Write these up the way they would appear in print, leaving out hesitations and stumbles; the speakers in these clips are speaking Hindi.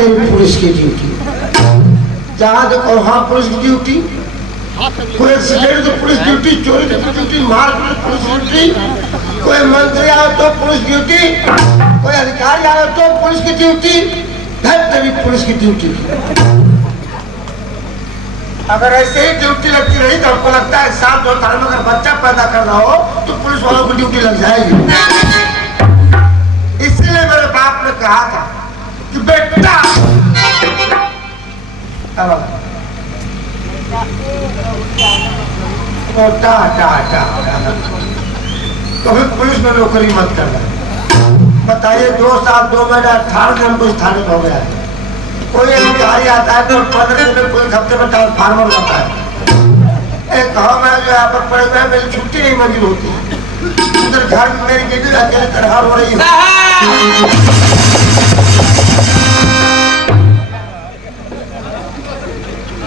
पुलिस की ड्यूटी, जहाँ देखो वहाँ पुलिस की ड्यूटी, कोई एक्सीडेंट तो पुलिस ड्यूटी, चोरी तो पुलिस ड्यूटी, मारपीट पुलिस ड्यूटी, कोई मंत्री आए तो पुलिस ड्यूटी, कोई अधिकारी आए तो पुलिस की ड्यूटी, घर पे भी पुलिस की ड्यूटी। अगर ऐसे ही ड्यूटी लगती रही तो हमको लगता है 7-2 साल में अगर बच्चा पैदा करना हो तो पुलिस वालों को ड्यूटी लग जाएगी। इसलिए मेरे बाप ने कहा था कि बेटा कभी पुलिस में नौकरी मत करना। बताइए 2 साल 2 महीने 18 दिन कुछ थाने हो गया है। कोई अधिकारी आता है तो 15 दिन में, कोई हफ्ते में ट्रांसफार्मर होता है। एक गाँव में जो यहाँ पर पड़े हुए मेरी छुट्टी नहीं मंजूर होती है, उधर घर में मेरी बेटी अकेले तनहार हो रही है।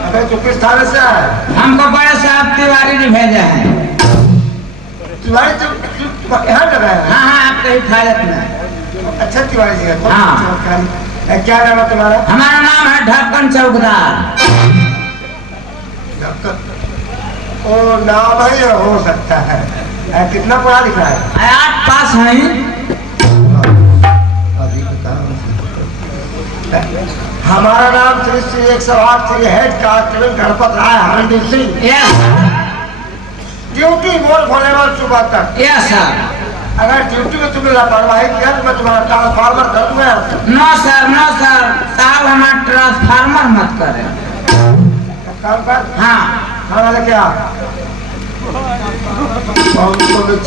अरे तो किस थाने से आए? हमको बड़े साहब तिवारी ने भेजा है। तिवारी तो यहाँ लगा है? हाँ हाँ, आपके हिफाजत में। अच्छा तिवारी जी है। हाँ। क्या नाम है तुम्हारा? हमारा नाम है ढक्कन चौकीदार। ओ नाम है, ये हो सकता है। कितना पढ़ा लिखा है? 8 पास है। हमारा नाम श्री 108 श्री हेड कांस्टेबल गणपत राय हरदीप सिंह। ड्यूटी बोल भोलेवाल सुबह तक। Yes sir. अगर ड्यूटी में तुमने लापरवाही किया तो मैं तुम्हारा ट्रांसफार्मर कर दूंगा। नो सर, नो सर, साहब हमारा ट्रांसफार्मर मत करें। काम कर। हाँ। खाना लेके आ।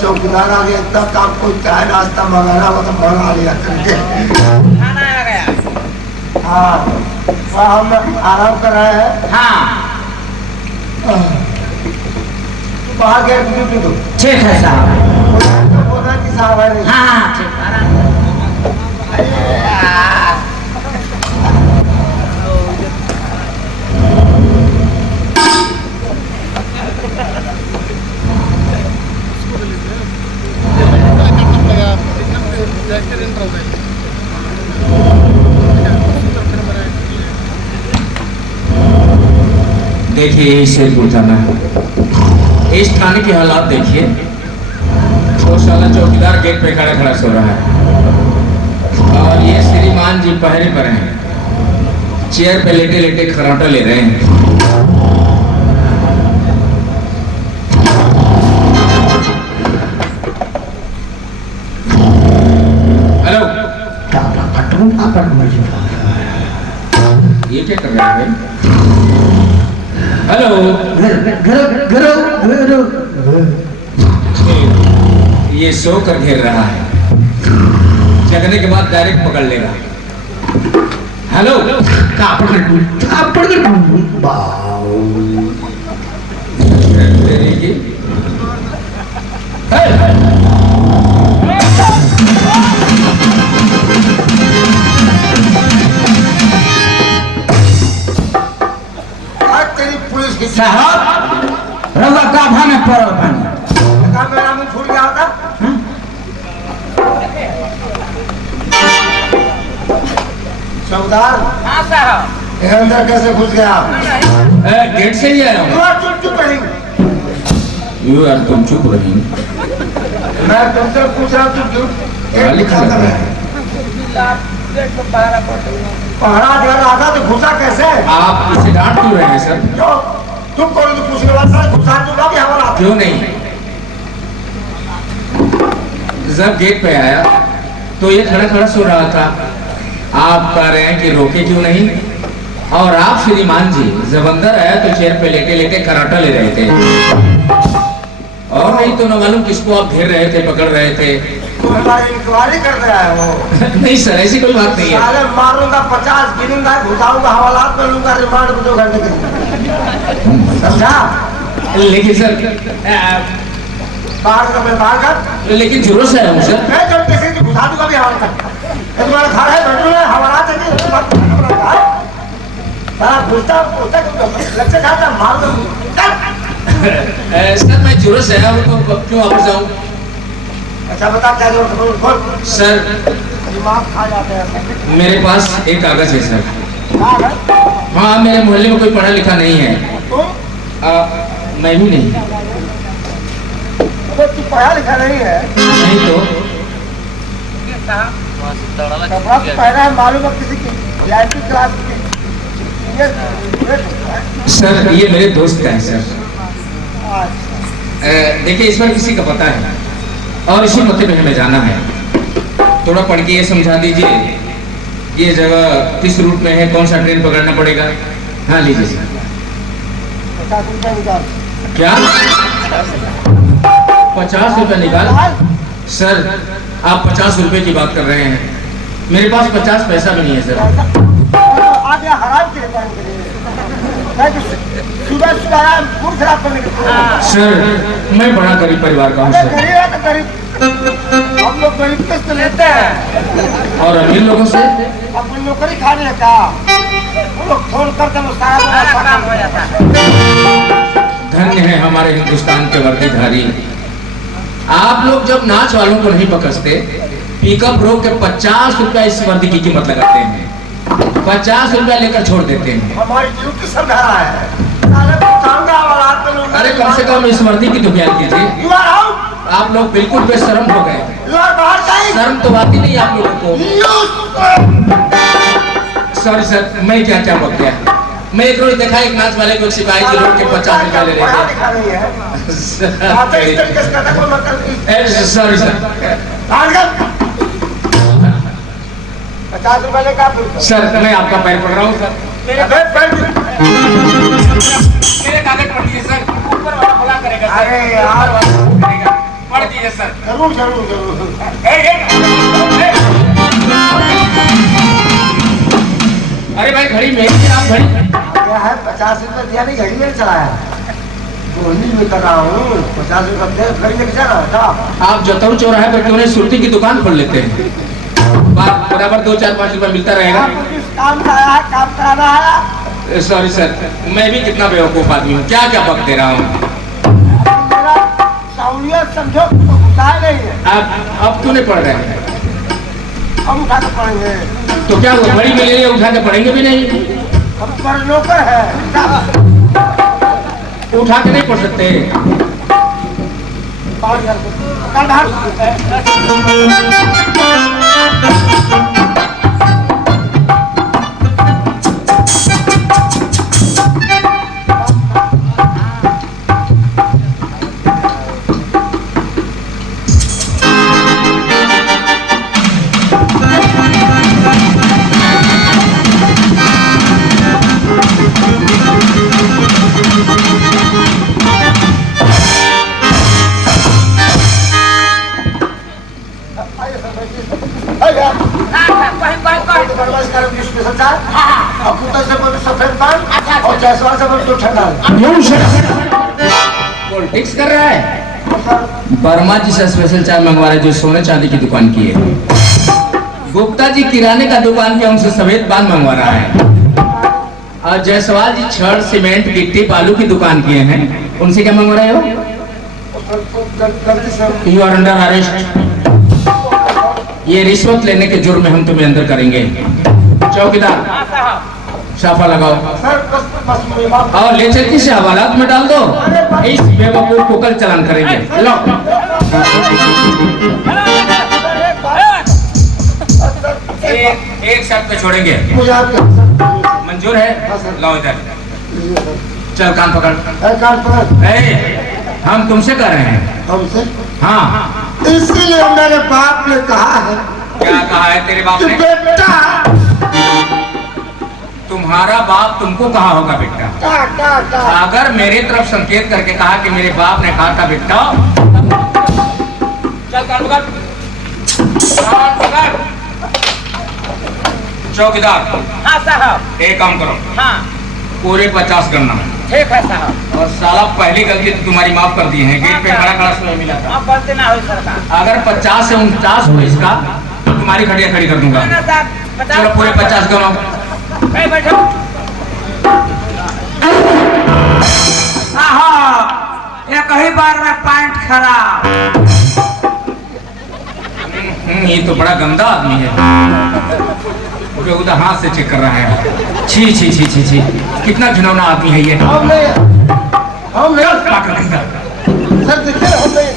चौकीदार आ गया, इतना काम कोई चाय नाश्ता मंगाना हो तो मंगा लिया करके। खाना आ गया। हाँ, हम आराम कर रहे हैं। हाँ। बाहर गए ड्यूटी दो। ठीक है साहब। साहब है। हाँ हाँ, ठीक है। देखिए इसे पूछना इस थाने की हालात देखिए। वो साला चौकीदार गेट पे खड़ा खड़ा सो रहा है और ये श्रीमान जी पहरे पर हैं, चेयर पे लेटे लेटे खराटा ले रहे हैं। हेलो, ये क्या कर रहे हैं? हेलो, ये सो कर घेर रहा है, जगने के बाद डायरेक्ट पकड़ लेगा। हेलो, तेरी पुलिस की साहब रउआ का भाने पड़ो बन। मेरा मुंह फूल गया था। चौकीदार। हाँ साहब। ये अंदर कैसे घुस गया? गेट से ही आया हूँ। चुप रही। यू यार तुम चुप रही। मैं तुमसे पूछ रहा हूँ तू लिखा है पहरा दे रहा था तो घुसा कैसे? आप इसे डांट क्यों रहे हैं सर? क्यों? तुम कौन तो पूछने वाला था? घुसा दूंगा भी हमारा। क्यों नहीं? जब गेट पे आया तो ये खड़ा खड़ा सो रहा था। आप कह रहे हैं कि रोके क्यों नहीं? और आप श्रीमान जी जब अंदर आया तो चेयर पे लेटे लेटे कराटा ले रहे थे और नहीं तो न मालूम किसको आप घेर रहे थे, पकड़ रहे थे। तो हमारी इंक्वायरी कर रहा है वो। नहीं सर, ऐसी कोई बात नहीं है। साले मारूंगा 50 गिनूंगा, घुसाऊंगा, हवालात में लूंगा, रिमांड में 2 घंटे के। समझा? लेकिन सर बाहर का मैं बाहर कर। लेकिन जरूरत से आया हूँ सर। मैं जब कैसे घुसा दूंगा भी हवाला तक। तुम्हारा घर है, बेडरूम है, हवालात है। सारा घुसता लक्ष्य खाता मार दो। सर मैं जरूरत से आया हूँ तो क्यों वापस जाऊँ? अच्छा बता क्या जरूरत है? सर दिमाग खा जाते हैं। मेरे पास एक कागज है सर। कागज? हाँ, मेरे मोहल्ले में कोई पढ़ा लिखा नहीं है। तुम? मैं भी नहीं। अबे तू पढ़ा लिखा नहीं है? नहीं तो कपड़ा तो पहना है, मालूम है किसी की VIP क्लास की। सर ये मेरे दोस्त का है सर। अच्छा। देखिए इस पर किसी का पता है और इसी मते पे हमें जाना है। थोड़ा पढ़ के ये समझा दीजिए ये जगह किस रूट में है, कौन सा ट्रेन पकड़ना पड़ेगा। हाँ लीजिए सर। 50 रुपया निकाल। क्या 50 रुपया निकाल? सर आप 50 रुपए की बात कर रहे हैं, मेरे पास 50 पैसा भी नहीं है सर। आप यहाँ हराम के लिए सुबह सुबह मूड खराब करने के लिए। सर मैं बड़ा गरीब परिवार का हूँ अरे सर। गरीब है तो गरीब, हम लोग गरीब किस्त लेते हैं और अमीर लोगों से अपनी नौकरी खाने है का, वो लोग फोन करते हैं सारा काम हो जाता है। धन्य है हमारे हिंदुस्तान के वर्दीधारी। आप लोग जब नाच वालों को नहीं पकड़ते, पिकअप रोक के 50 रुपया इस वर्दी की कीमत लगाते हैं, 50 रुपया लेकर छोड़ देते हैं। हमारी ड्यूटी समझा रहा है। अरे कम से कम इस वर्दी की तो ख्याल कीजिए। आप लोग बिल्कुल बेशर्म हो गए। शर्म तो आती नहीं आप लोगों को। सॉरी सर, मैं क्या क्या बोल गया। मैं एक रोज देखा एक नाच वाले को सिपाही जी रोक के 50 रुपया ले रहे थे। Sorry sir. 50 रुपए लेकर सर मैं आपका पैर पड़ रहा हूँ सर। मेरे कागज पढ़ दीजिए सर, ऊपर वाला भला करेगा सर। अरे यार पढ़ दीजिए सर। जरूर जरूर जरूर। अरे भाई घड़ी मेरी थी, आप घड़ी क्या है 50 रुपए दिया नहीं, घड़ी नहीं चलाया। बोली में कर रहा हूँ 50 रुपए दे, घड़ी लेके जा रहा था। आप जतऊ चौराहे पर क्यों नहीं सुरती की दुकान खोल लेते हैं, बराबर 2, 4, 5 रुपए मिलता रहेगा। आपको किस काम का आया, काम कराना आया। सॉरी सर, मैं भी कितना बेवकूफ आदमी हूँ, क्या क्या बक दे रहा हूँ। मेरा सहूलियत समझो तो गुस्सा नहीं है। अब क्यों नहीं पढ़ रहे हैं? हम उठा के पढ़ेंगे। तो क्या वो घड़ी मिल रही है, उठा के पढ़ेंगे भी नहीं? हम पर नौकर है, उठा के नहीं पढ़ सकते। 5000 कल बाहर पॉलिटिक्स कर रहा है। वर्मा जी से स्पेशल चाय मंगवा रहे जो सोने चांदी की दुकान की है। गुप्ता जी किराने का दुकान के उनसे सफेद पान मंगवा रहा है। और जायसवाल जी छड़ सीमेंट गिट्टी बालू की दुकान किए हैं, उनसे क्या मंगवा रहे हो? You are under arrest. ये रिश्वत लेने के जुर्म में हम तुम्हें अंदर करेंगे। चौकीदार साफा लगाओ और ले चलती से हवालात में डाल दो। इस बेवकूफ को कल चालान करेंगे। लो एक शर्त पे छोड़ेंगे। मंजूर है? लो इधर चल, कान पकड़। हम तुमसे कर रहे हैं। हमसे? हाँ। इसीलिए मेरे बाप ने कहा है। क्या कहा है तेरे बाप ने? बेटा तुम्हारा बाप तुमको कहा होगा बेटा। अगर मेरी तरफ संकेत करके कहा कि मेरे बाप ने कहा था बेटा, चल कान पकड़। चौकीदार। हाँ साहब। एक काम करो। हाँ पूरे 50 करना। ठीक है साहब। और साला पहली गलती तो तुम्हारी माफ कर दी है, गेट पे खड़ा खड़ा समय मिला था। अब गलती ना हो सरकार। अगर 50 से 49 हो इसका तो तुम्हारी खड़िया खड़ी कर दूंगा। चलो पूरे 50 करो। बैठो साहब, एक ही बार में पैंट खराब। ये तो बड़ा गंदा आदमी है। ओके, उधर हाथ से चेक कर रहा है। छी छी छी छी छी, कितना घिनौना आदमी है ये। हम पागल कहीं का। सर देखिए हम नहीं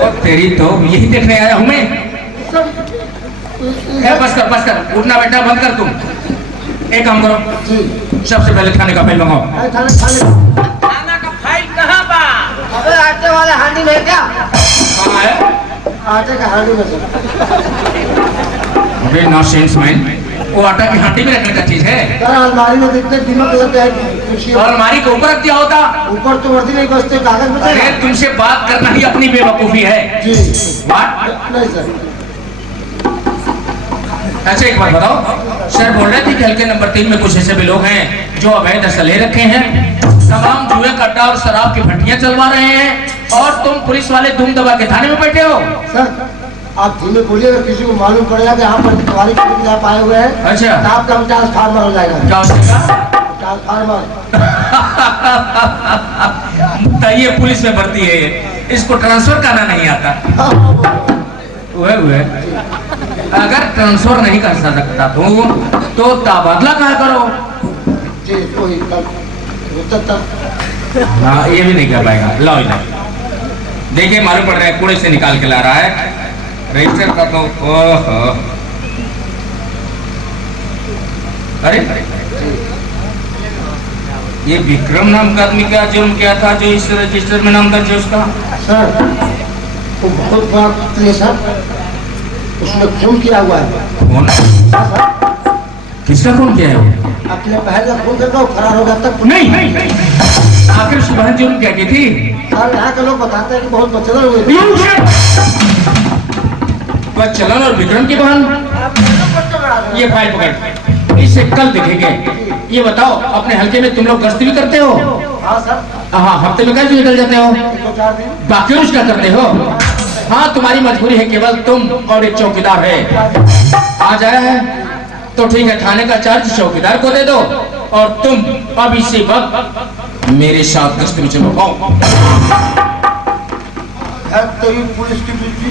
और तेरी तो यही देखने आया हूँ मैं। बस कर, उठना बैठना बंद कर तुम। एक काम करो, जी सबसे पहले खाने का फाइल मंगाओ। खाना का फाइल कहाँ बा? अबे आटे वाले हांडी में क्या? कहाँ है? आटे का हांडी में सर। अबे नॉनसेंस मैन, वो आटा की हांडी में रखने का चीज है। सर अलमारी में देखते दीमक लगते हैं। और अलमारी के ऊपर रख दिया होता। ऊपर तो वर्दी नहीं बचते, कागज में अरे तुमसे बात करना ही अपनी बेवकूफी है। जी बात नहीं सर। अच्छा एक बात बताओ, सर बोल रहे थे कि हल्के नंबर 3 में कुछ ऐसे भी लोग हैं जो अवैध असले रखे हैं, तमाम जुए का अड्डा और शराब की भट्टियां चलवा रहे हैं, और तुम पुलिस वाले धूम दबा के थाने में बैठे हो। सर आप धीमे बोलिए, अगर किसी को मालूम पड़ेगा कि यहाँ पर तुम्हारी पब्लिक यहाँ पाए हुए हैं, अच्छा। तो आपका हम ट्रांसफार्मर हो जाएगा। क्या हो जाएगा? ट्रांसफार्मर। तो ये पुलिस में भर्ती है, इसको ट्रांसफर करना नहीं आता। हुए अगर ट्रांसफर नहीं कर सकता तो तबादला कहाँ करो। जी कोई तब हाँ, ये भी नहीं कर पाएगा। लो इधर देखिए, मालूम पड़ रहा है कूड़े से निकाल के ला रहा है। रजिस्टर का तो ओहो, अरे ये विक्रम नाम का आदमी का जुर्म क्या था जो इस रजिस्टर में नाम दर्ज है उसका? सर वो बहुत बड़ा केस है, उसने खून किया हुआ है। कौन? किसका खून किया है वो? अपने बहन का खून करके वो फरार हो गया तक। नहीं, आखिर उसकी बहन जुर्म क्या की थी? सर यहाँ के लोग बताते हैं कि बहुत बचलन हुए थे। चलन और विक्रम की बहन। ये फाइल पकड़, इसे कल देखेंगे। ये बताओ, अपने हल्के में तुम लोग गश्त भी करते हो? हाँ सर। हाँ, हफ्ते में कैसे निकल जाते हो? 2-4 दिन। बाकी उसका करते हो? हाँ, तुम्हारी मजबूरी है, केवल तुम और एक चौकीदार है। आ जाया है तो ठीक है, थाने का चार्ज चौकीदार को दे दो, और तुम अब इसी वक्त मेरे साथ गश्त में चलो। तेरी पुलिस की ड्यूटी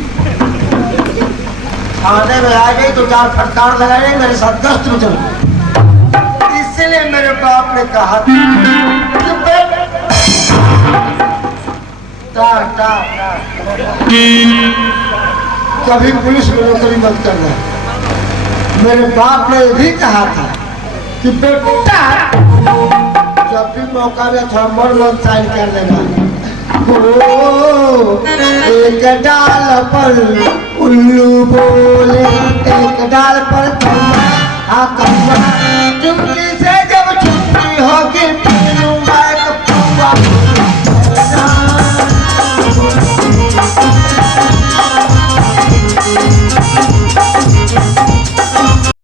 थाने में आ गई तो 4 फटकार लगाए, मेरे साथ गश्त में चलो। इसलिए मेरे बाप ने कहा था कि कभी पुलिस में नौकरी मत करना। मेरे बाप ने भी कहा था कि बेटा जब भी मौका में थोड़ा मन साइन कर लेना। एक डाल पर उल्लू बोले, एक डाल पर कौवा कौवा, चुपकी से जब छुट्टी होगी पीलूंगा एक कौवा।